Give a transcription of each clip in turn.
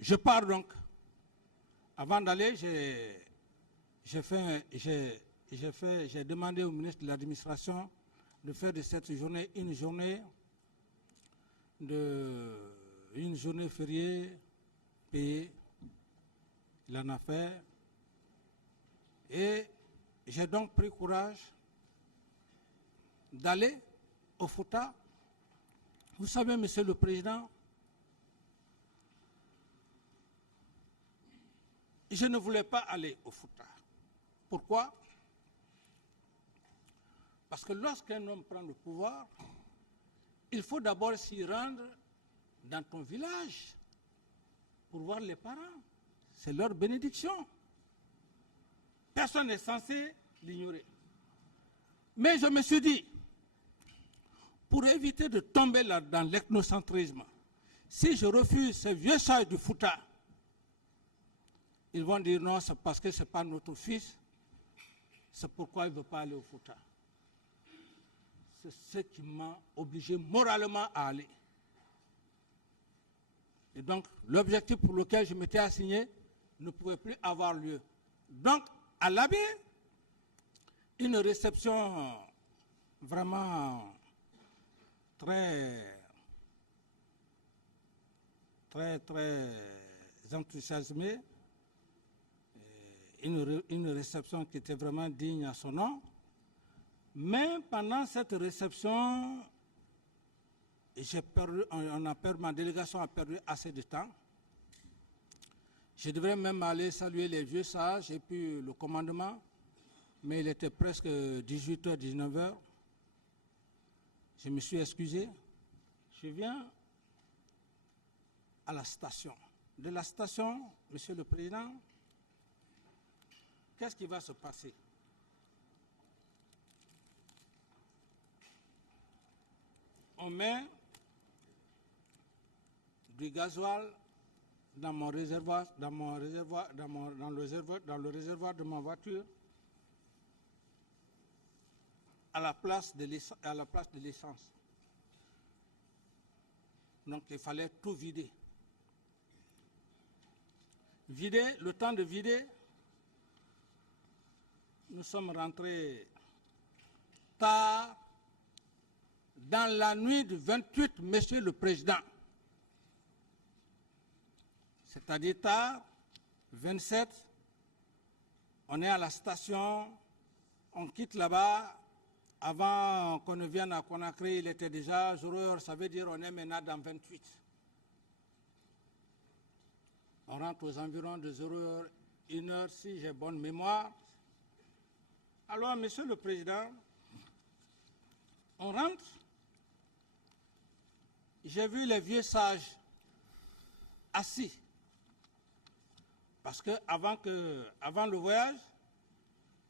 Je pars donc. Avant d'aller, j'ai demandé au ministre de l'Administration de faire de cette journée une journée fériée payée. Il en a fait. Et j'ai donc pris courage d'aller au Fouta. Vous savez, Monsieur le Président, je ne voulais pas aller au Fouta. Pourquoi? Parce que lorsqu'un homme prend le pouvoir, il faut d'abord s'y rendre dans ton village pour voir les parents. C'est leur bénédiction. Personne n'est censé l'ignorer. Mais je me suis dit, pour éviter de tomber là dans l'ethnocentrisme, si je refuse ces vieux sages du Fouta, ils vont dire non, c'est parce que ce n'est pas notre fils, c'est pourquoi il ne veut pas aller au Fouta. C'est ce qui m'a obligé moralement à aller. Et donc, l'objectif pour lequel je m'étais assigné ne pouvait plus avoir lieu. Donc, à l'Abbé, une réception vraiment très enthousiasmée, une réception qui était vraiment digne à son nom. Mais pendant cette réception, ma délégation a perdu assez de temps. Je devrais même aller saluer les vieux sages et puis le commandement, mais il était presque 18h, 19h. Je me suis excusé. Je viens à la station. De la station, Monsieur le Président, qu'est-ce qui va se passer? On met du gasoil dans mon réservoir, dans le réservoir de ma voiture, à la place de l'essence. Donc il fallait tout vider. Le temps de vider, nous sommes rentrés tard dans la nuit du 28, Monsieur le Président. C'est-à-dire tard, 27, on est à la station, on quitte là-bas. Avant qu'on ne vienne à Conakry, il était déjà 0h, ça veut dire on est maintenant dans 28. On rentre aux environs de 0h, 1h, si j'ai bonne mémoire. Alors, Monsieur le Président, on rentre. J'ai vu les vieux sages assis. Parce que avant le voyage,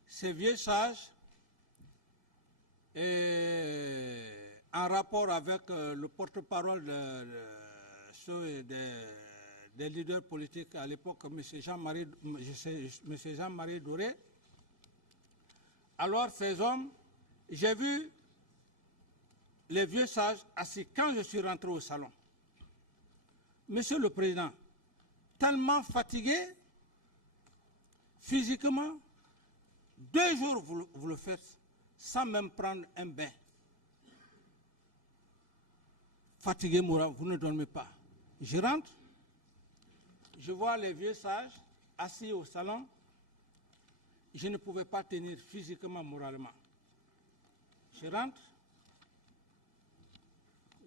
ces vieux sages, en rapport avec le porte-parole des leaders politiques à l'époque, M. Jean-Marie Doré, alors ces hommes, j'ai vu les vieux sages assis quand je suis rentré au salon. Monsieur le Président, tellement fatigué, physiquement, 2 jours vous le faites sans même prendre un bain. Fatigué, mourant, vous ne dormez pas. Je rentre, je vois les vieux sages assis au salon. Je ne pouvais pas tenir physiquement, moralement. Je rentre,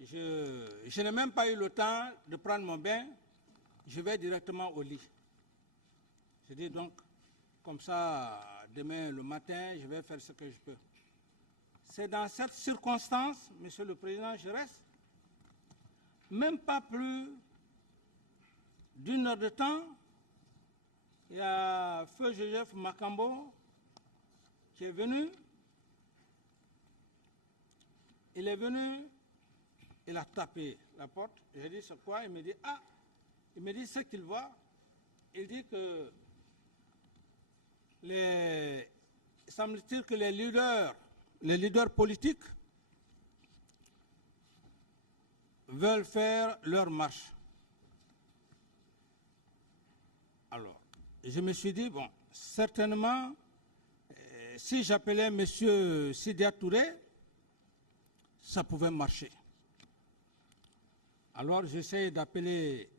je n'ai même pas eu le temps de prendre mon bain, je vais directement au lit. Je dis donc, comme ça, demain le matin, je vais faire ce que je peux. C'est dans cette circonstance, Monsieur le Président, je reste même pas plus d'1 heure de temps. Il y a Feu Joseph Makambo qui est venu. Il est venu, il a tapé la porte. J'ai dit c'est quoi? Il me dit ah, il me dit ce qu'il voit. Il dit que semble-t-il que les leaders politiques veulent faire leur marche. Alors, je me suis dit, bon, certainement, si j'appelais M. Sidya Touré, ça pouvait marcher. Alors, j'essaie d'appeler.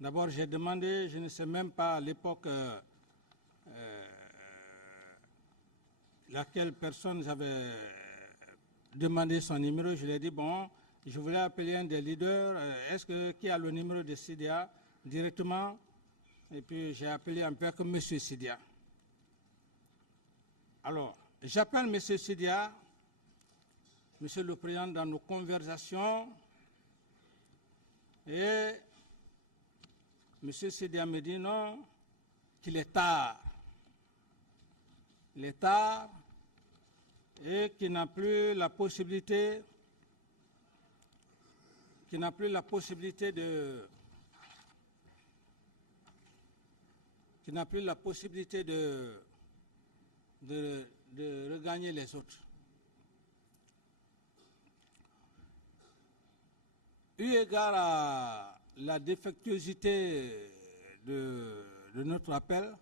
D'abord, j'ai demandé, je ne sais même pas à l'époque laquelle personne j'avais demandé son numéro. Je lui ai dit, bon, je voulais appeler un des leaders. Qui a le numéro de Sidya directement? Et puis, j'ai appelé un peu comme M. Sidya. Alors, j'appelle M. Sidya, Monsieur le Président, dans nos conversations. Et M. Sidya me dit non, qu'il est tard. Il est tard et qu'il n'a plus la possibilité, de regagner les autres. Eu égard à la défectuosité de notre appel,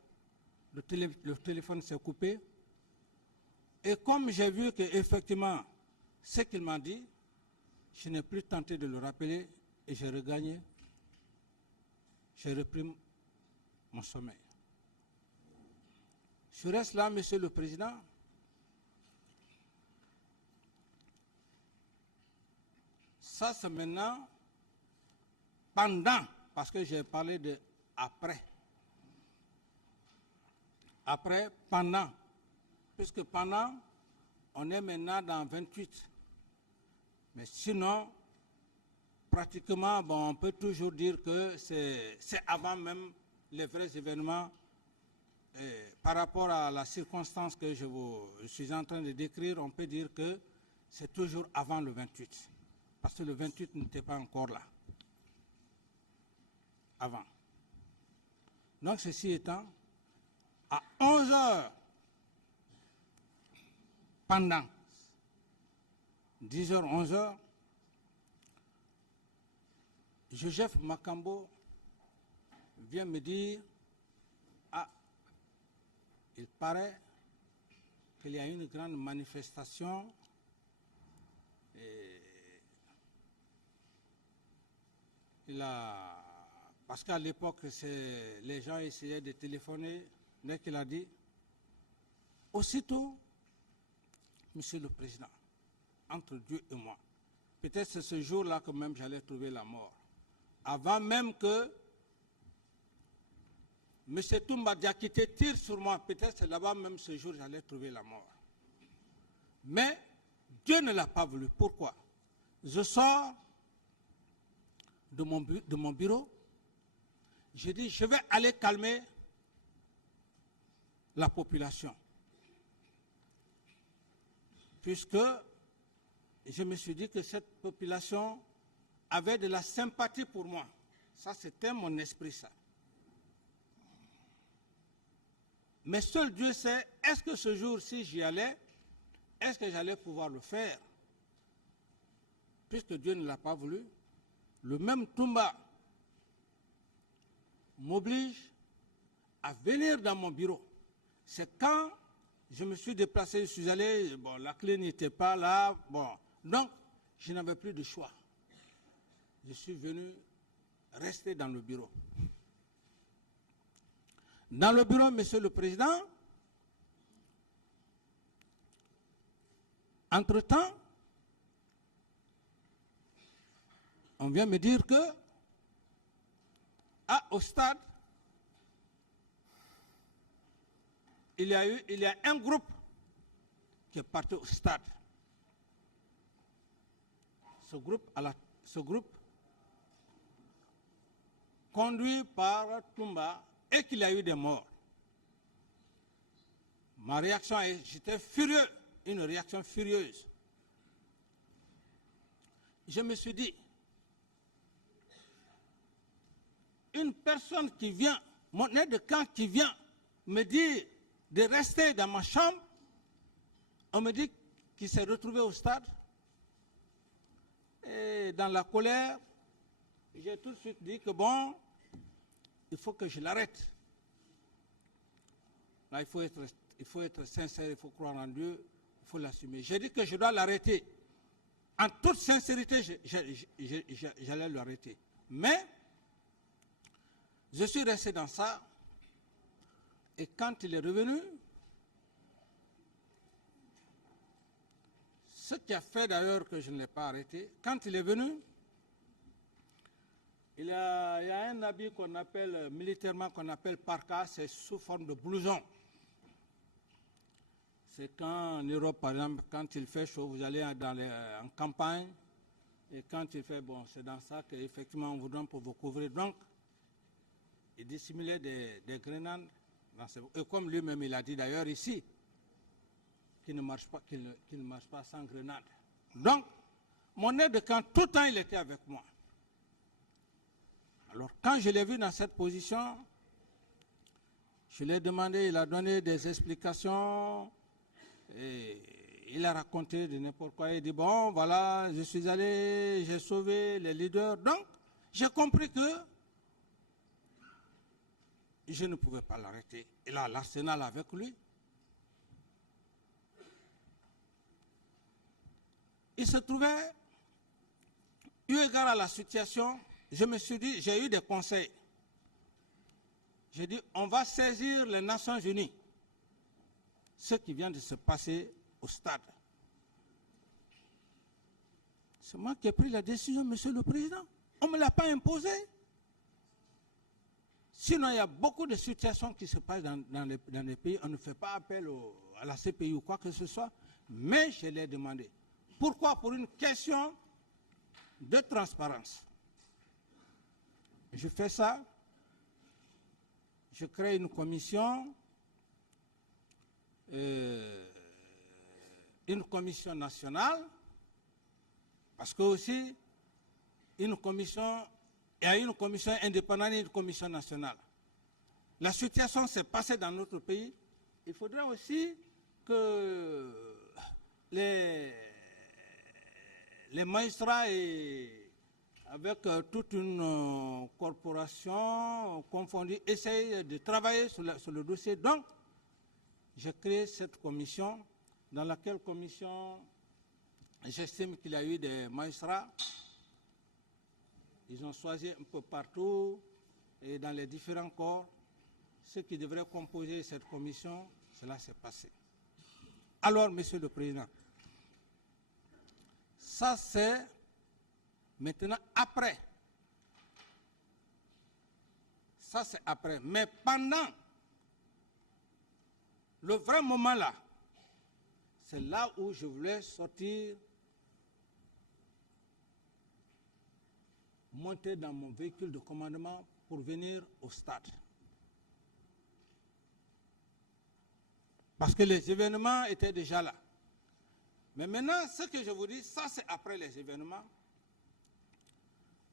le téléphone s'est coupé. Et comme j'ai vu qu'effectivement, ce qu'il m'a dit, je n'ai plus tenté de le rappeler et j'ai regagné. J'ai repris mon sommeil. Je reste là, Monsieur le Président. Ça, c'est maintenant pendant, parce que j'ai parlé de après. Après, pendant. Puisque pendant, on est maintenant dans 28. Mais sinon, pratiquement, bon, on peut toujours dire que c'est avant même les vrais événements. Par rapport à la circonstance que je suis en train de décrire, on peut dire que c'est toujours avant le 28. Parce que le 28 n'était pas encore là. Avant. Donc, ceci étant, à 11 heures, pendant 10 heures, 11 heures, Joseph Makambo vient me dire, ah, il paraît qu'il y a une grande manifestation parce qu'à l'époque, les gens essayaient de téléphoner, dès qu'il a dit, aussitôt, Monsieur le Président, entre Dieu et moi, peut-être c'est ce jour-là que même j'allais trouver la mort. Avant même que M. Toumba Diakité tire sur moi, peut-être c'est là-bas même ce jour j'allais trouver la mort. Mais Dieu ne l'a pas voulu. Pourquoi? Je sors de mon bureau, je dis, je vais aller calmer la population. Puisque je me suis dit que cette population avait de la sympathie pour moi. Ça, c'était mon esprit, ça. Mais seul Dieu sait, est-ce que ce jour-ci, j'y allais, est-ce que j'allais pouvoir le faire? Puisque Dieu ne l'a pas voulu, le même Toumba m'oblige à venir dans mon bureau. C'est quand je me suis déplacé, je suis allé, bon, la clé n'était pas là, bon, donc je n'avais plus de choix. Je suis venu rester dans le bureau. Dans le bureau, Monsieur le Président, entre-temps, on vient me dire que, au stade, il y a un groupe qui est parti au stade. Ce groupe conduit par Toumba, et qu'il y a eu des morts. Ma réaction, j'étais furieux, une réaction furieuse. Je me suis dit, une personne qui vient, mon aide de camp qui vient me dire de rester dans ma chambre, on me dit qu'il s'est retrouvé au stade. Et dans la colère, j'ai tout de suite dit que bon, il faut que je l'arrête. Là, il faut être sincère, il faut croire en Dieu, il faut l'assumer. J'ai dit que je dois l'arrêter. En toute sincérité, j'allais l'arrêter. Mais, je suis resté dans ça. Et quand il est revenu, ce qui a fait d'ailleurs que je ne l'ai pas arrêté, quand il est venu, il y a un habit qu'on appelle, militairement, qu'on appelle parka, c'est sous forme de blouson. C'est quand en Europe, par exemple, quand il fait chaud, vous allez en campagne, et quand il fait bon, c'est dans ça qu'effectivement on vous donne pour vous couvrir. Donc, il dissimulait des grenades, et comme lui-même il a dit d'ailleurs ici, qu'il ne marche pas sans grenade. Donc, mon aide de camp, tout le temps il était avec moi. Alors, quand je l'ai vu dans cette position, je l'ai demandé, il a donné des explications, et il a raconté de n'importe quoi. Il dit, bon, voilà, je suis allé, j'ai sauvé les leaders. Donc, j'ai compris que je ne pouvais pas l'arrêter. Il a l'arsenal avec lui. Il se trouvait, eu égard à la situation, je me suis dit, j'ai eu des conseils. J'ai dit, on va saisir les Nations Unies. Ce qui vient de se passer au stade. C'est moi qui ai pris la décision, Monsieur le Président. On ne me l'a pas imposé. Sinon, il y a beaucoup de situations qui se passent dans les pays. On ne fait pas appel à la CPI ou quoi que ce soit. Mais je l'ai demandé. Pourquoi? Pour une question de transparence. Je fais ça. Je crée une commission nationale, parce que aussi, il y a une commission indépendante et une commission nationale. La situation s'est passée dans notre pays. Il faudrait aussi que les magistrats, avec toute une corporation confondue, essayent de travailler sur le dossier. Donc, j'ai créé cette commission, dans laquelle commission, j'estime qu'il y a eu des magistrats. Ils ont choisi un peu partout et dans les différents corps ceux qui devraient composer cette commission. Cela s'est passé. Alors, Monsieur le Président, ça c'est maintenant après. Ça c'est après. Mais pendant le vrai moment là, c'est là où je voulais sortir, monter dans mon véhicule de commandement pour venir au stade. Parce que les événements étaient déjà là. Mais maintenant, ce que je vous dis, ça c'est après les événements.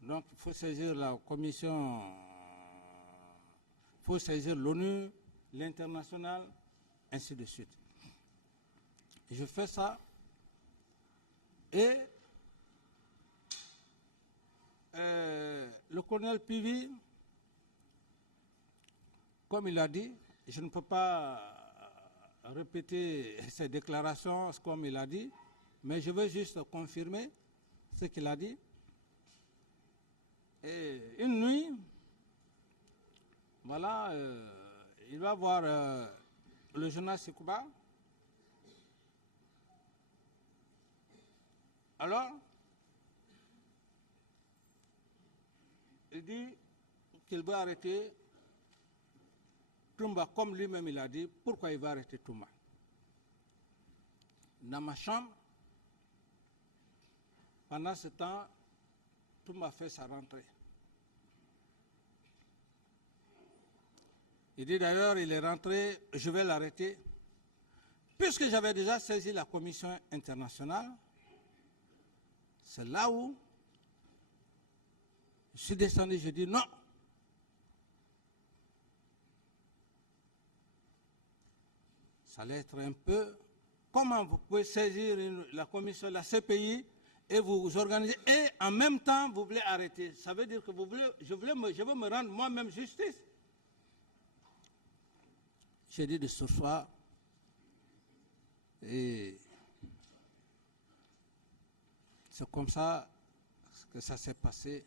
Donc il faut saisir la commission, il faut saisir l'ONU, l'international, ainsi de suite. Je fais ça et le colonel Pivi, comme il a dit, je ne peux pas répéter ses déclarations comme il a dit, mais je veux juste confirmer ce qu'il a dit. Et une nuit, voilà, il va voir le journal Sekouba. Alors, il dit qu'il va arrêter Toumba, comme lui-même il a dit. Pourquoi il va arrêter Toumba? Dans ma chambre, pendant ce temps, Toumba fait sa rentrée. Il dit d'ailleurs, il est rentré, je vais l'arrêter. Puisque j'avais déjà saisi la commission internationale, c'est là où je suis descendu, je dis non. Ça allait être un peu, comment vous pouvez saisir la commission, la CPI, et vous organiser, et en même temps vous voulez arrêter. Ça veut dire que je veux me rendre moi-même justice. J'ai dit de ce soir. Et c'est comme ça que ça s'est passé.